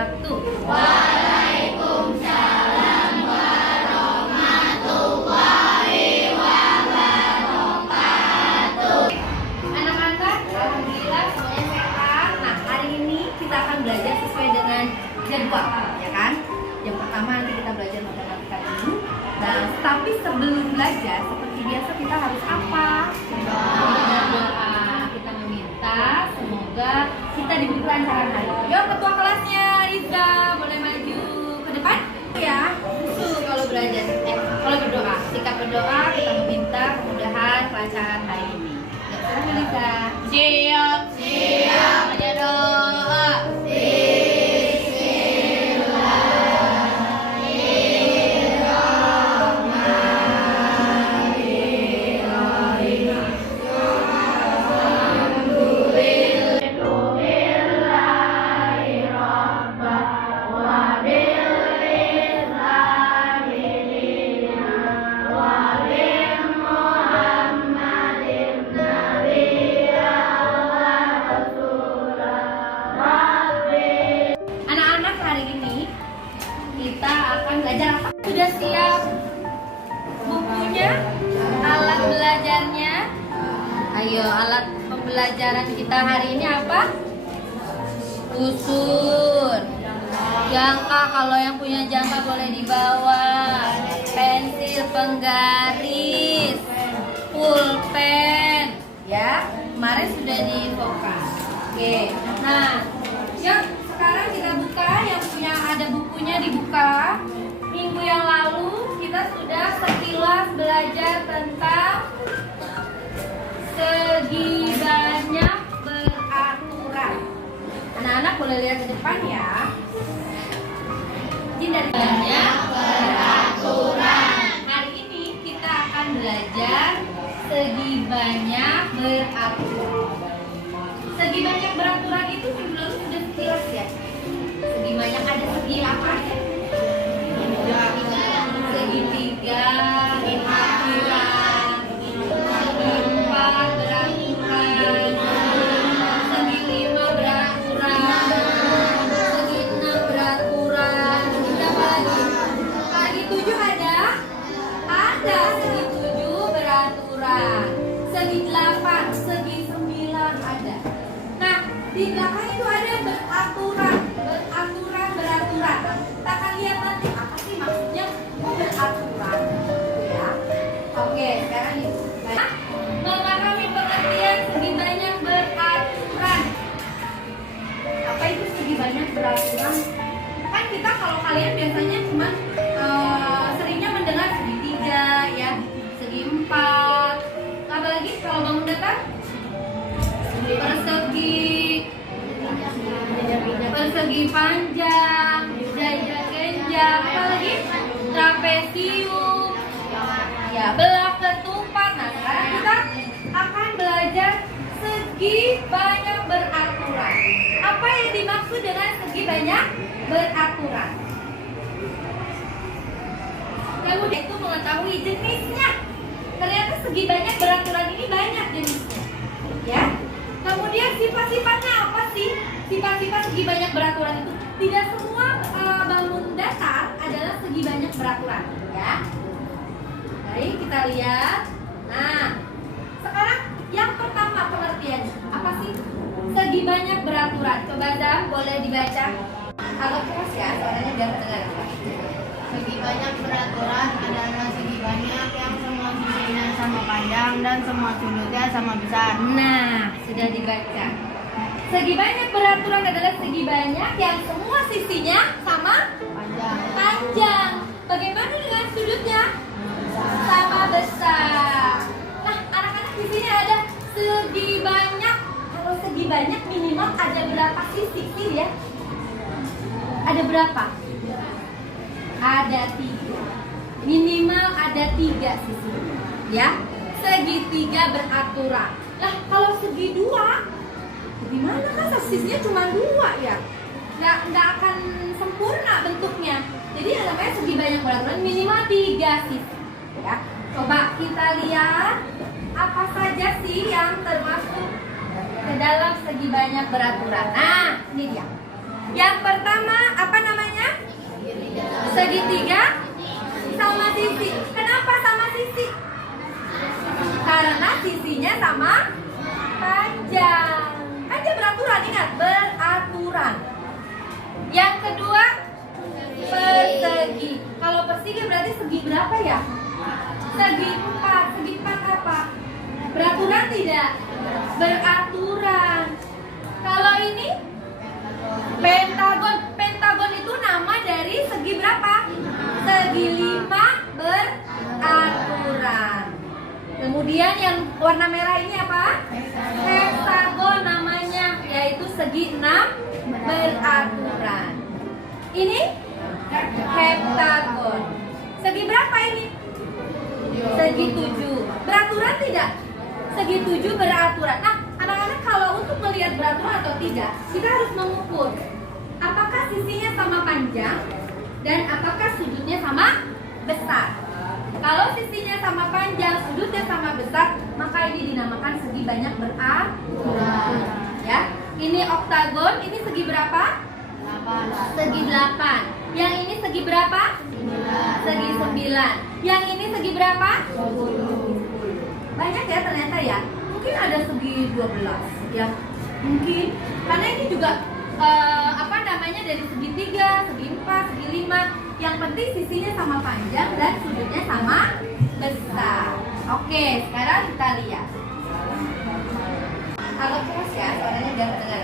wabarakatuh. Waalaikumsalam warahmatullahi wabarakatuh. Anak-anak, alhamdulillah semuanya sehat. Nah, hari ini kita akan belajar sesuai dengan jadwal, ya kan? Yang pertama nanti kita belajar matematika ini. Nah, tapi sebelum belajar, seperti biasa kita harus apa? Berdoa. Kita meminta semoga kita diberi kelancaran hari ini. Yuk, ketua kelasnya Riza, boleh maju ke depan ya. Kalau belajar, kalau berdoa, sikap berdoa kita meminta kemudahan kelancaran hari ini. Ya, silakan Riza. Siap, siap, baca doa. Anak-anak, hari ini kita akan belajar apa? Sudah siap bukunya, alat belajarnya? Ayo, alat pembelajaran kita hari ini apa? Usun. Jangka, kalau yang punya jangka boleh dibawa. Pensil penggaris, pulpen, ya. Kemarin sudah difokus. Oke. Nah, yuk sekarang kita buka. Yang punya ada bukunya dibuka. Minggu yang lalu kita sudah sekilas belajar tentang segi banyak beraturan. Anak-anak boleh lihat ke depan ya. Izin dari banyak beraturan. Hari ini kita akan belajar segi banyak beraturan. Segi banyak beraturan itu minggu lalu sudah sekilas ya. Segi banyak ada segi apa aja? Segitiga, beraturan. Segi empat beraturan. Segi lima beraturan. Segi enam beraturan. Berapa lagi? Segi tujuh ada? Ada segi tujuh beraturan. Segi delapan, segi sembilan ada. Nah, di belakang itu ada beraturan. Beraturan. Kita akan lihat nanti apa sih maksudnya beraturan. Ya. Oke, sekarang ini. Memahami pengertian segi banyak beraturan. Apa itu segi banyak beraturan? Kan kita kalau kalian biasanya cuma seringnya mendengar segitiga, ya, segi empat. Apalagi kalau bangun datar, persegi panjang, jajar genjang, apalagi trapesium, ya, belah ketupat. Nah, sekarang kita akan belajar segi banyak beraturan. Apa yang dimaksud dengan segi banyak beraturan? Kemudian itu mengetahui jenisnya. Ternyata segi banyak beraturan ini banyak jenisnya, ya. Kemudian sifat-sifatnya apa sih? Sifat-sifat segi banyak beraturan itu tidak semua bangun datar adalah segi banyak beraturan, ya. Mari kita lihat. Nah, sekarang yang pertama pengertian apa sih segi banyak beraturan? Coba Zam, boleh dibaca agak keras ya, soalnya biar terdengar. Segi banyak beraturan adalah segi banyak yang semua sisinya sama panjang dan semua sudutnya sama besar. Nah, sudah dibaca. Segi banyak beraturan adalah segi banyak yang semua sisinya sama panjang. Bagaimana dengan sudutnya? Sama besar. Nah, anak-anak di sini ada segi banyak. Kalau segi banyak minimal ada berapa sisi sih ya? Ada berapa? Ada 3. Minimal ada 3 sisi. Ya, segitiga beraturan. Lah, kalau segi 2, gimana kan sisinya cuma 2 ya? Nggak akan sempurna bentuknya. Jadi yang namanya segi banyak beraturan minimal 3 sisi. Ya, coba kita lihat apa saja sih yang termasuk ke dalam segi banyak beraturan. Nah, ini dia. Yang pertama Segitiga sama sisi. Kenapa sama sisi? Karena sisinya sama panjang. Kan dia beraturan, ingat, beraturan. Yang kedua, persegi. Kalau persegi berarti segi berapa ya? Segi 4. Segi 4 apa? Beraturan tidak? Beraturan. Kalau ini pentagon. Pentagon itu nama dari segi berapa? Segi 5 beraturan. Kemudian yang warna merah ini apa? Heksagon namanya, yaitu segi 6 beraturan. Ini heptagon. Segi berapa ini? Segi 7. Beraturan tidak? Segi 7 beraturan. Nah, anak-anak kalau untuk melihat beraturan atau tidak, kita harus mengukur apakah sisinya sama panjang dan apakah sudutnya sama besar. Kalau sisinya sama panjang, sudutnya sama besar, maka ini dinamakan segi banyak beraturan. Ya, ini oktagon, ini segi berapa? 8. Segi 8. Yang ini segi berapa? 9. Segi 9. Yang ini segi berapa? 10. Banyak ya ternyata ya. Mungkin ada segi 12 ya. Mungkin karena ini juga dari segi 3, segi 4, segi 5. Yang penting sisinya sama panjang dan sudutnya sama besar. Oke, sekarang kita lihat. Agak keras ya, suaranya jangan dengar.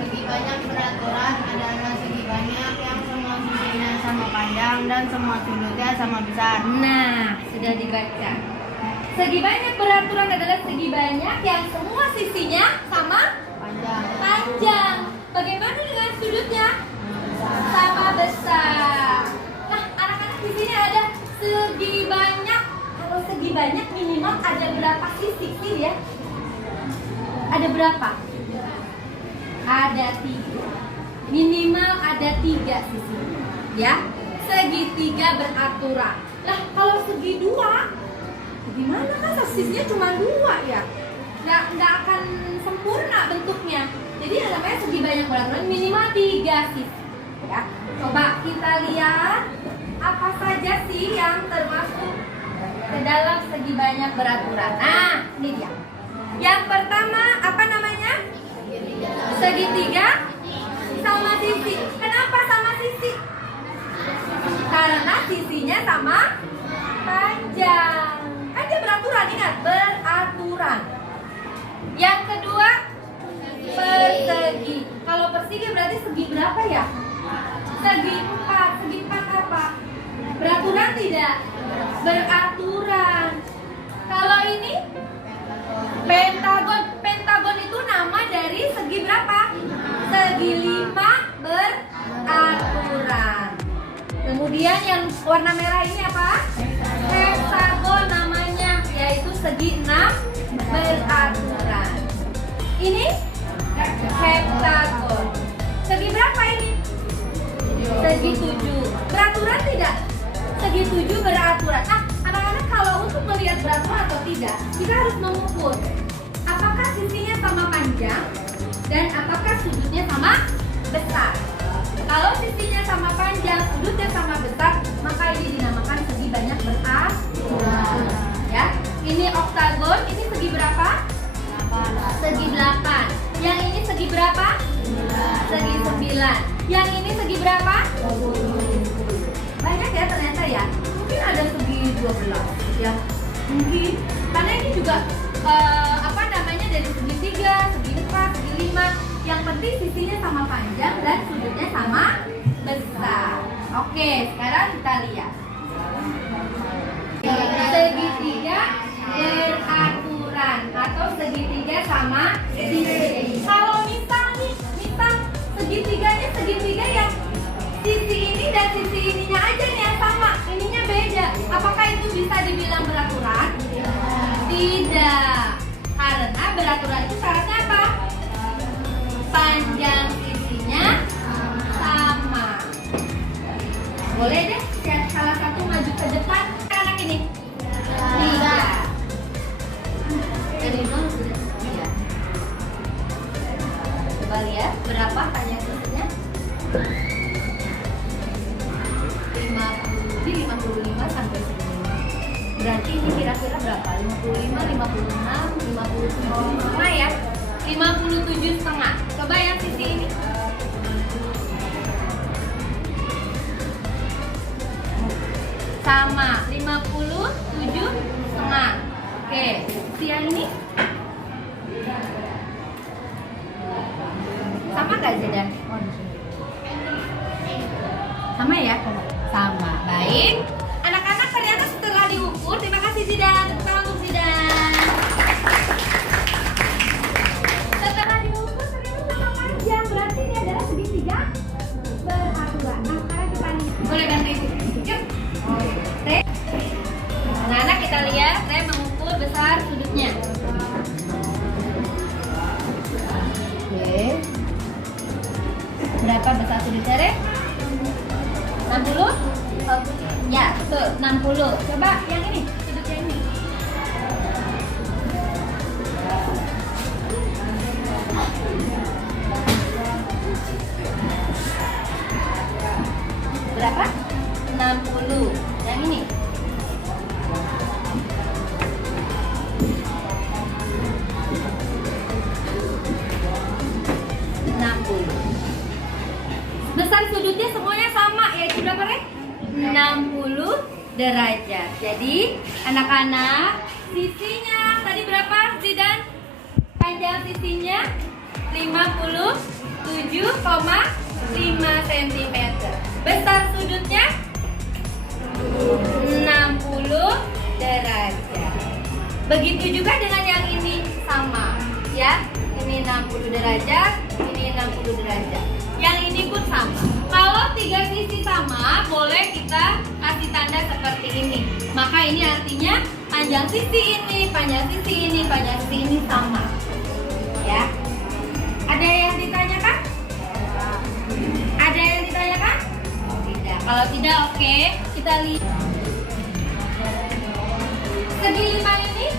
Segi banyak beraturan adalah segi banyak yang semua sisinya sama panjang dan semua sudutnya sama besar. Nah, sudah dibaca. Segi banyak beraturan adalah segi banyak yang semua sisinya sama panjang. Bagaimana dengan sudutnya? Sama besar. Nah, anak-anak di sini ada segi banyak. Kalau segi banyak minimal ada berapa sisi sih ya? Ada berapa? Ada 3. Minimal ada 3 sisi. Ya, segitiga beraturan. Nah, kalau segi 2, gimana kan sisinya cuma 2 ya? Nggak akan sempurna bentuknya. Jadi yang namanya segi banyak beraturan minimal 3 sisi. Ya, coba kita lihat apa saja sih yang termasuk ke dalam segi banyak beraturan. Nah, ini dia. Yang pertama apa namanya? Segitiga sama sisi. Kenapa sama sisi? Karena sisinya sama panjang. Kan dia beraturan, ingat, beraturan. Yang kedua, persegi. Kalau persegi berarti segi berapa ya? Segi 4. Segi 4 apa? Beraturan tidak? Beraturan. Kalau ini pentagon. Pentagon itu nama dari segi berapa? Segi 5 beraturan. Kemudian yang warna merah ini apa? Heksagon namanya, yaitu segi 6 beraturan. Ini heptagon. Segi berapa ini? Segi 7. Beraturan tidak? Segi 7 beraturan. Nah, anak-anak kalau untuk melihat beraturan atau tidak, kita harus mengukur apakah sisinya sama panjang dan apakah sudutnya sama besar. Kalau sisinya sama panjang, sudutnya sama besar, maka ini dinamakan segi banyak beraturan. Ya, ini oktagon, ini segi berapa? 8. Segi 8. Yang ini segi berapa? 9. Segi 9. Yang ini segi berapa? 10. Banyak ya ternyata ya. Mungkin ada segi 12 ya. Mungkin karena ini juga dari segi 3, segi 4, segi 5. Yang penting sisinya sama panjang dan sudutnya sama besar. Oke, sekarang kita lihat. Segitiga beraturan atau segitiga sama sisi. Kalau misal segitiganya segitiga yang sisi ini dan sisi ininya aja nih yang sama, ininya beda. Apakah itu bisa dibilang beraturan? Tidak. Karena beraturan itu syaratnya apa? Panjang sisinya sama. Boleh deh salah satu maju ke depan. Anak ini 3. Jadi dulu sudah 3. Coba lihat berapa panjang sisinya. Berarti ini kira-kira berapa? 55, 56, 57 setengah ya? 57 setengah. Coba yang sisi ini. Sama, 57 setengah. Oke, si yang ini? Sama nggak Zidan? Sama ya? Sama. Baik. Anak-anak ternyata setelah diukur, terima kasih Zidan. Tepuk tangan untuk Zidan. Setelah diukur ternyata sama panjang. Berarti ini adalah segitiga beraturan. Nah, sekarang kita lihat. Boleh bantu ibu? Yuk. Re. Anak-anak kita lihat, Re mengukur besar sudutnya. Oke. Berapa besar sudutnya, Re? 60? Oh, ya, betul, 60. Coba yang ini, sudutnya ini. Berapa? 60. Yang ini. Besar sudutnya semuanya sama, yaitu berapa, Re? 60 derajat. Jadi, anak-anak, sisinya tadi berapa, Zidan? Panjang sisinya 57,5 cm. Besar sudutnya 60 derajat. Begitu juga dengan yang ini sama, ya. Ini 60 derajat, ini 60 derajat. Yang ini pun sama. Kalau tiga sisi sama, boleh kita kasih tanda seperti ini. Maka ini artinya panjang sisi ini, panjang sisi ini, panjang sisi ini sama. Ya. Ada yang ditanyakan? Ada yang ditanyakan? Tidak. Kalau tidak, oke. Kita lihat. Segi 5 ini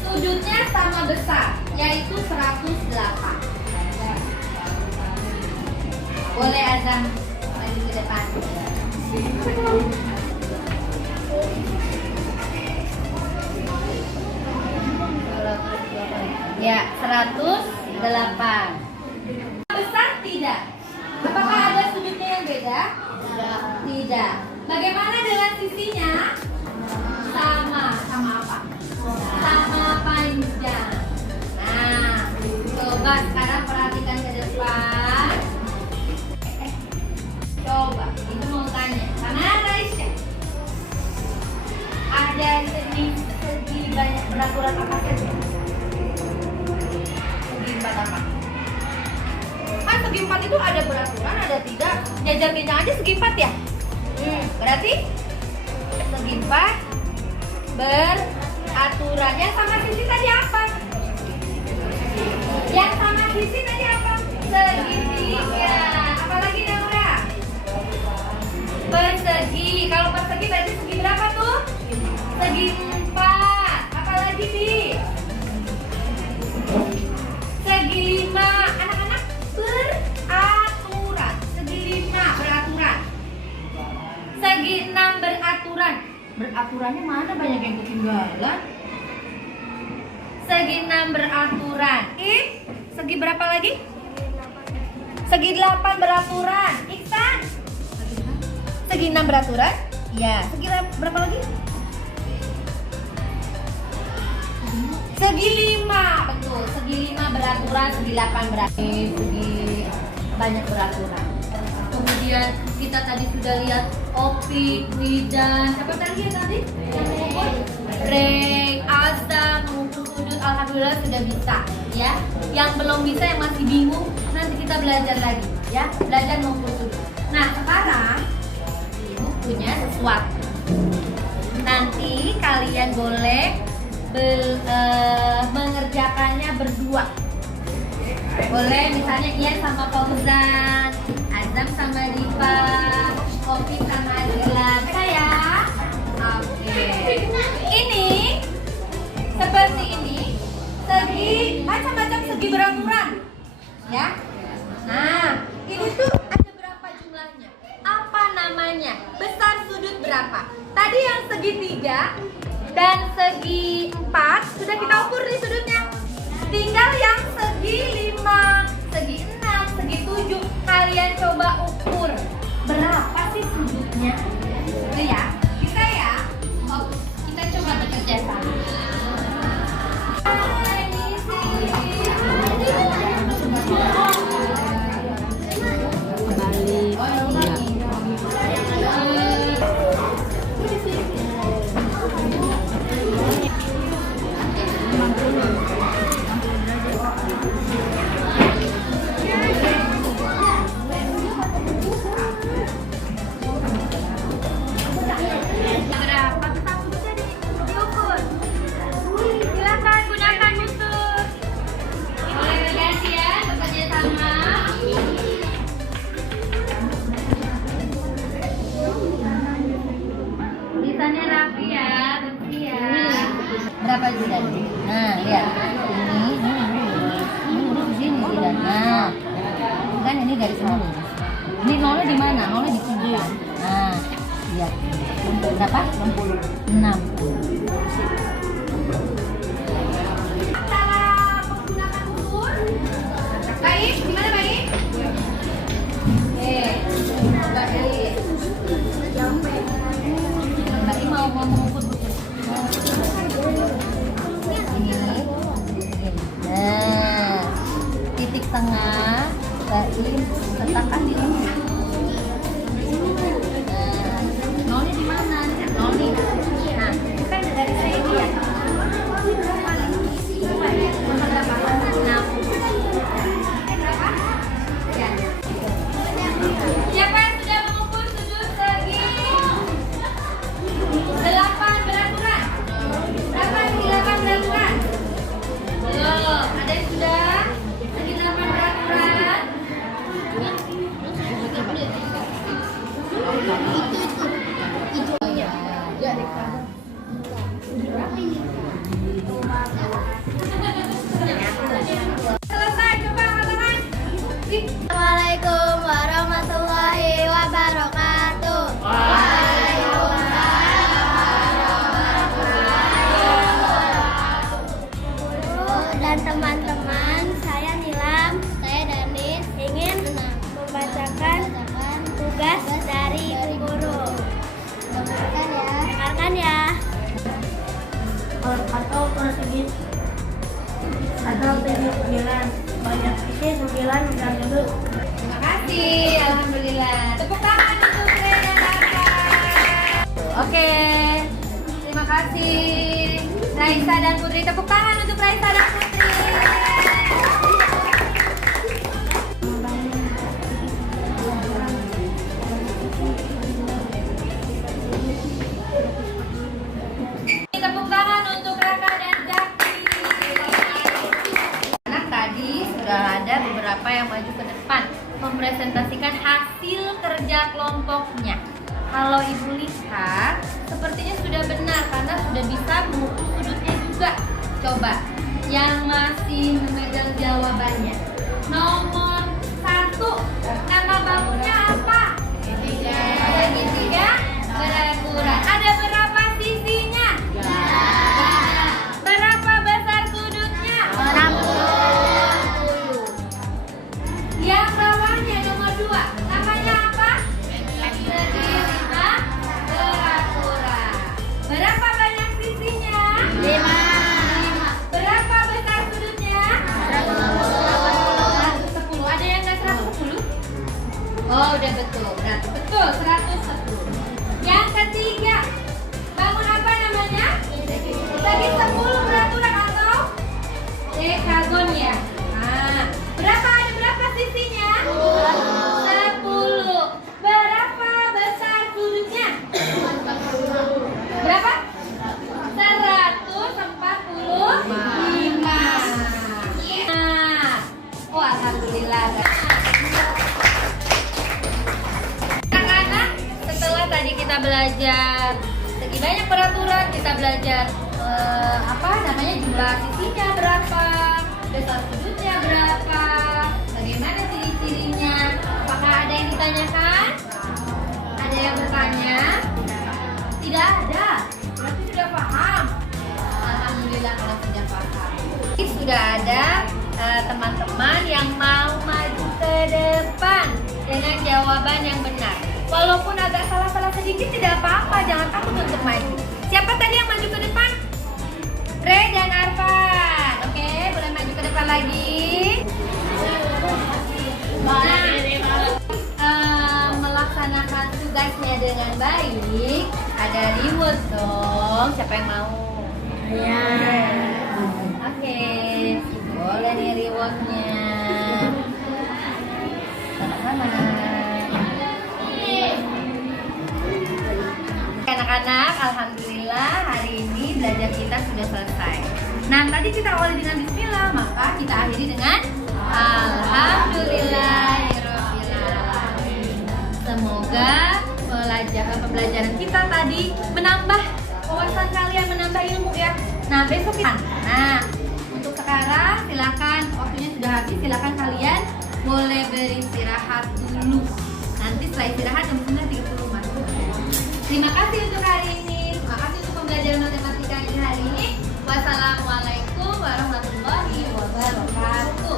sudutnya sama besar, yaitu 108. Boleh azan maju ke depan. Ya, 108. Besar tidak? Apakah ada sudutnya yang beda? Tidak. Bagaimana dengan sisinya? Sama. Sama apa? Sama panjang. Nah, coba sekarang perhatikan ke depan. Coba, itu mau tanya sama Raisya. Ada segi banyak beraturan apa saja? Segi 4 apa? Kan segi 4 itu ada beraturan, ada tidak. Jajar kencang aja segi 4 ya? Berarti segi 4 beraturan. Yang sama sisi tadi apa? Yang sama sisi tadi apa? Segitiga. Apalagi Naura? Persegi. Kalau persegi berarti segi berapa tuh? Segi 4. Apalagi Bi? Segi 5. Anak-anak beraturan. Segi 5 beraturan. Segi 6 beraturan. Beraturannya mana, banyak yang ketinggalan. Segi 6 beraturan. Segi berapa lagi? Segi 8 beraturan. Iksan. Segi 6 beraturan? Ya. Segi berapa lagi? Segi 5. Betul. Segi 5 beraturan, segi 8 beraturan. Segi banyak beraturan. Kemudian kita tadi sudah lihat Opik, Widan, siapa tadi ya tadi? Yang mengukur? Rey, Azam, mengukur sudut, alhamdulillah sudah bisa, ya. Yang belum bisa, yang masih bingung, nanti kita belajar lagi, ya. Belajar mengukur sudut. Nah, sekarang Ibu punya sesuatu. Nanti kalian boleh mengerjakannya berdua. Boleh, misalnya Ian sama Fauzan, Azam sama Diva, Opik sama Adila. Bisa ya? Oke. Ini seperti ini, segi macam-macam segi beraturan, ya. Nah, ini tuh ada berapa jumlahnya? Apa namanya? Besar sudut berapa? Tadi yang segitiga dan segi 4 sudah kita ukur nih sudutnya. Tinggal yang segi 5, segi 6, segi 7 kalian coba ukur berapa sih sudutnya. Itu ya, kita coba bekerja sama. Berapa juga? Nah, lihat. Ini di sini tidak. Nah, kan ini garis nol. Ini nolnya di mana? Nolnya di sini kan. Nah, lihat. Berapa? 60. Cara menggunakan ukur. Baik, gimana Baik? Baik. Baik mau mengukur. Nah, titik tengah letakkan di sini. Nah, nolnya di mana? Nol nih. Nah, kan dari saya ini ya. Siapa yang sudah mengukur sudut segi 8 beraturan? Berapa segi 8 beraturan? Belum, ada yang sudah? Segi 8 beraturan? Selesai, coba angkat tangan. Assalamualaikum warahmatullahi wabarakatuh. Dan teman-teman, saya Nilam, saya Danis, ingin membacakan tugas dari guru. Dengarkan ya. Atau persegi atau tinggi 9, banyak sisi 9 dan sudut. Terima kasih, alhamdulillah. Tepuk tangan untuk Rena dan Rafa. Oke, terima kasih Raisa dan Putri. Tepuk tangan untuk Raisa dan Putri. Tepuk tangan untuk Raka dan Zaki. Anak tadi sudah ada beberapa yang maju ke depan mempresentasikan hasil kerja kelompoknya. Kalau ibu lihat, sepertinya sudah benar karena sudah bisa mengukur sudutnya juga. Coba, yang masih memegang jawabannya. Nomor 1, nama bangunnya apa? Segitiga beraturan. Ada berapa sisinya? Berapa besar sudutnya? 60. Yang bawahnya nomor 2, namanya apa? Segitiga beraturan. Berapa banyak sisinya? 5. Berapa besar sudutnya? 110. Ada yang nggak 110? Oh, udah betul. Berarti betul 110. Yang ketiga, bangun apa namanya? Segi 10 beraturan atau dekagon ya. Nah, ada berapa sisinya? 10. Berapa besar sudutnya? Berapa? 145. Nah, oh alhamdulillah. Anak-anak, setelah tadi kita belajar segi banyak peraturan, kita belajar jumlah sisinya berapa, besar sudutnya berapa, bagaimana ciri-cirinya. Apakah ada yang ditanyakan? Ada yang bertanya? Tidak ada. Berarti sudah paham. Alhamdulillah kalau sudah paham. Ini sudah ada teman-teman yang mau maju ke depan dengan jawaban yang benar. Walaupun agak salah-salah sedikit tidak apa-apa, jangan takut untuk maju. Siapa tadi yang maju ke depan? Re dan Arfan. Oke, boleh maju ke depan lagi. Melaksanakan tugasnya dengan baik, ada reward dong. Siapa yang mau? Ya. Oke, boleh nih rewardnya. Sama-sama. Anak-anak, alhamdulillah hari ini belajar kita sudah selesai. Nah, tadi kita awali dengan bismillah, maka kita akhiri dengan alhamdulillahirobbilalamin. Semoga pembelajaran kita tadi menambah wawasan kalian, menambah ilmu ya. Nah, besok kita. Nah, untuk sekarang silakan, waktunya sudah habis, silakan kalian boleh beristirahat dulu. Nanti setelah istirahat jam 9.30 masuk. Terima kasih untuk hari ini. Terima kasih untuk pembelajaran matematika hari ini. Wassalamualaikum warahmatullahi wabarakatuh.